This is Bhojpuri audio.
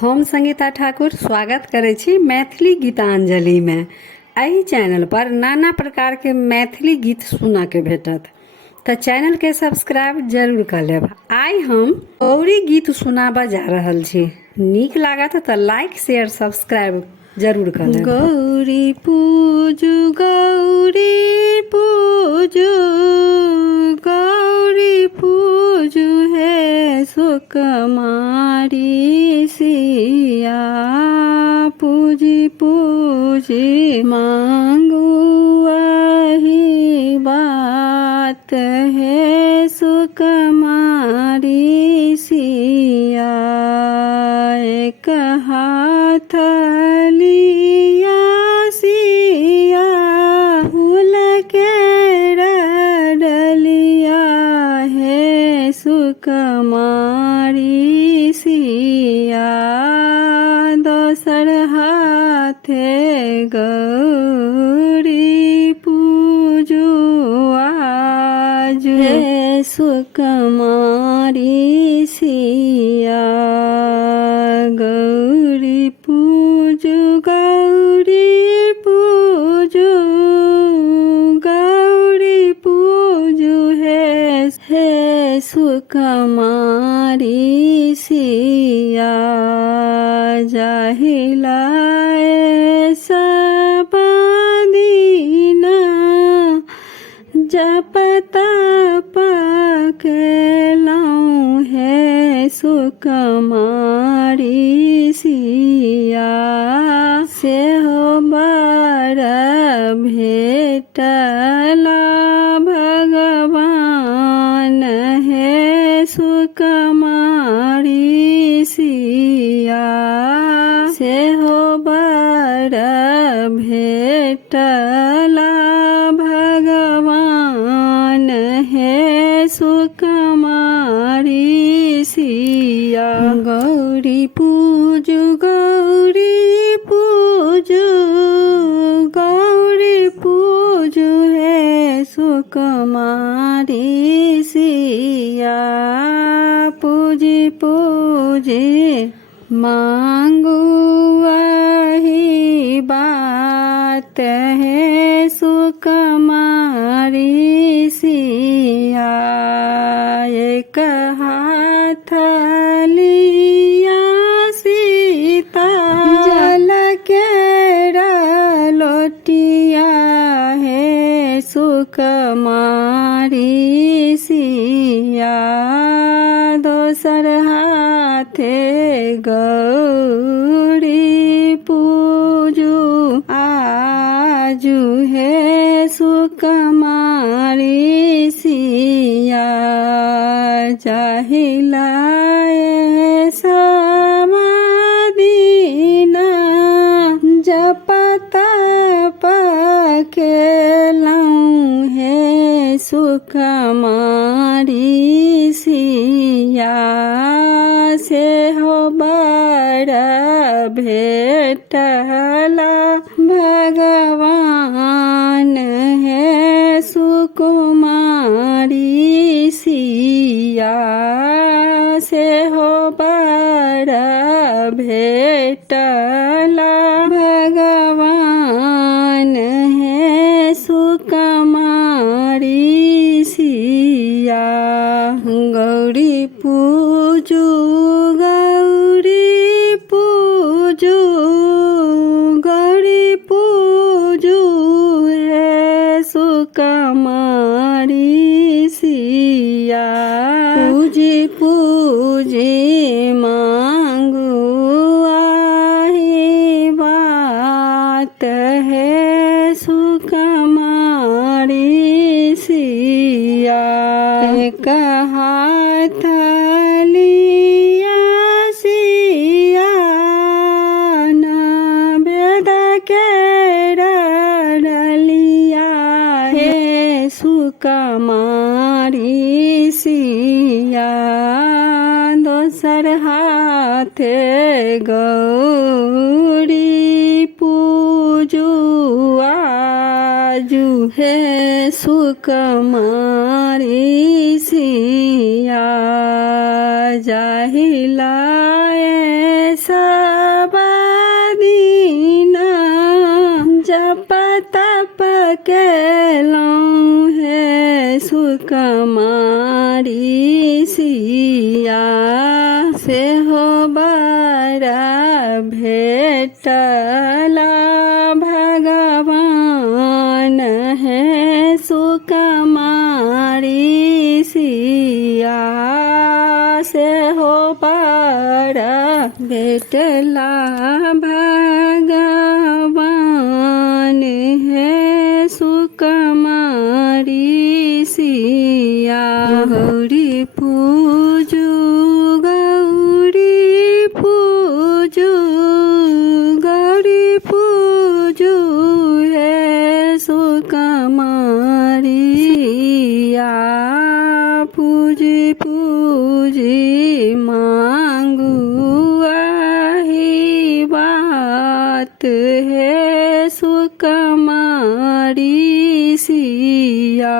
हम संगीता ठाकुर स्वागत करै छी मैथिली गीतांजलि में। एहि चैनल पर नाना प्रकार के मैथिली गीत सुनऽ के भेटत, तो चैनल के सब्सक्राइब जरूर कर लेब। आई हम गौरी गीत सुनाबा जा रहल छी। नीक लागत तो लाइक शेयर सब्सक्राइब जरूर कर लेब। गौरी पूजू गौरी पूजू गौरी पूजू है सुकुमारी सिया, पूजी पूजी मांगू वही बात है सुकुमारी सिया। एक हाथ लिया सिया फूल के डलिया है सुकुमारी सिया, दोसर हाथे गौरी पूजू आज है सुकुमारी सिया। गौरी पूजू गौरी पूजू गौरी पूजू है सुकुमारी सिया। जाहिलाए सब दीना जप तप केलौं है सुकुमारी सिया, सेहो बड़ भेटला भगवान है सुकुमारी सिया, सेहो बड़ भेटला भगवान है सुकुमारी सिया। गौरी पूजू गौरी पूजू गौरी पूजू है सुकुमारी सिया, पूजी पूजी मांगू वही बात है सुकुमारी सिया। एक हाथ लिया सीता जल के लोटिया है सुकुमारी सिया, दोसर हाथे गौरी पूजू आजू है सुकुमारी सिया। जाहिलाए सब दीना जप तप केलौं है सुकुमारी सिया, सेहो बड़ भेटला भगवान है सुकुमारी सिया, सेहो बड़ भेटला भगवान है सुकुमारी सिया। गौरी पूजू गौरी पूजू गौरी पूजू है सुकुमारी सिया, पूजी पूजी मांगू वही बात है सुकुमारी सिया। एक हाथ लिया सिया नवेद के डलिया है सुकुमारी सिया, दोसर हाथे गौरी पूजू आजू है सुकुमारी सिया। जाहिलाए सब सुकुमारी सिया से हो बड़ा भेटला भगवान है सुकुमारी सिया से हो बड़ा भेटला भगवान है सुकुमारी सिया गौरी पूजू गौरी पूजू गौरी पूजू है सुकुमारी सिया पूजी पूजी मांगू आही बात है सुकुमारी सिया।